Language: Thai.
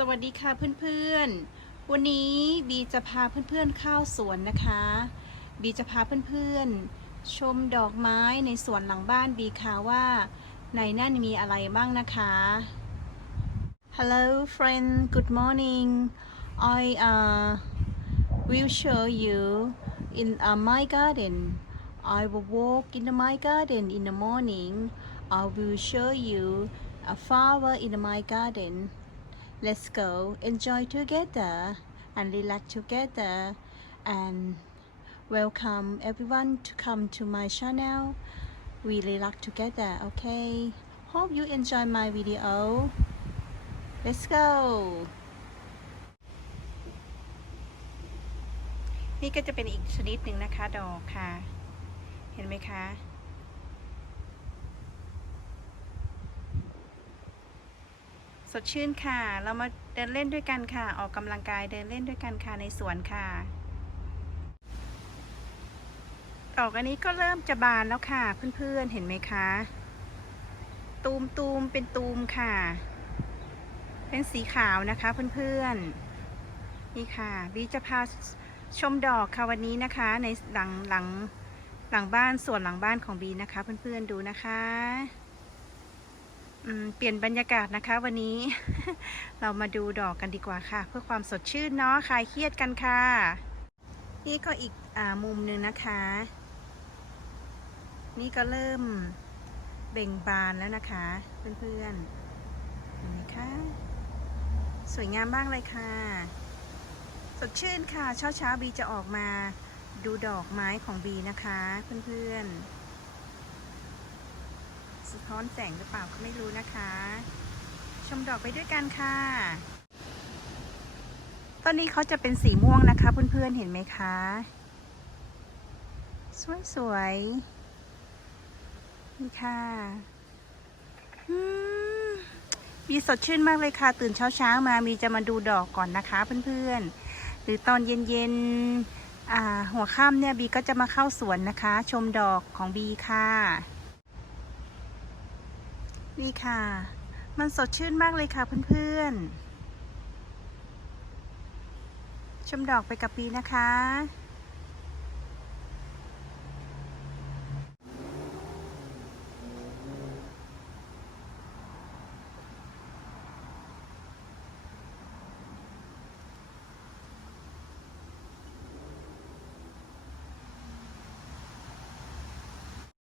สวัสดีค่ะเพื่อนๆ วันนี้บีจะพาเพื่อนๆเข้าสวนนะคะ บีจะพาเพื่อนๆ ชมดอกไม้ในสวนหลังบ้านบีค่ะว่าในนั่นมีอะไรบ้างนะคะ Hello friend good morning I uh, will show you in uh, my garden I will walk in my garden in the morning I will show you a flower in my garden let's go enjoy together and relax together and welcome everyone to come to my channel we relax together okay hope you enjoy my video let's go นี่ก็จะเป็นอีกชนิดหนึ่งนะคะ ดอกค่ะ เห็นไหมคะ ดชื่นค่ะ เรามาเดินเล่นด้วยกันค่ะ ออกกำลังกายเดินเล่นด้วยกันค่ะในสวนค่ะดอกอันนี้ก็เริ่มจะบานแล้วค่ะ เพื่อนๆเห็นไหมคะ ตูมตูมเป็นตูมค่ะ เป็นสีขาวนะคะเพื่อนๆนี่ค่ะบีจะพาชมดอกค่ะวันนี้นะคะ ในหลังหลังหลังบ้านส่วนหลังบ้านของบีนะคะ เพื่อนๆดูนะคะ เปลี่ยนบรรยากาศนะคะ วันนี้ เรามาดูดอกกันดีกว่าค่ะ เพื่อความสดชื่นเนาะคลายเครียดกันค่ะ นี่ก็อีกอมุมหนึ่งนะคะ นี่ก็เริ่มเบ่งบานแล้วนะคะ เพื่อนๆเห็นไหมคะสวยงามมากเลยค่ะ สดชื่นค่ะเช้าเช้าบีจะออกมาดูดอกไม้ของบีนะคะ เพื่อนๆ สะท้อนแสงหรือเปล่าก็ไม่รู้นะคะ ชมดอกไปด้วยกันค่ะ ตอนนี้เขาจะเป็นสีม่วงนะคะ เพื่อนๆเห็นไหมคะ สวยๆนี่ค่ะมีสดชื่นมากเลยค่ะ ตื่นเช้าๆมามีจะมาดูดอกก่อนนะคะ เพื่อนๆ หรือตอนเย็นๆหัวค่ำเนี่ยบีก็จะมาเข้าสวนนะคะ ชมดอกของบีค่ะ นี่ค่ะ มันสดชื่นมากเลยค่ะเพื่อนๆ ชมดอกไปกับปีนะคะ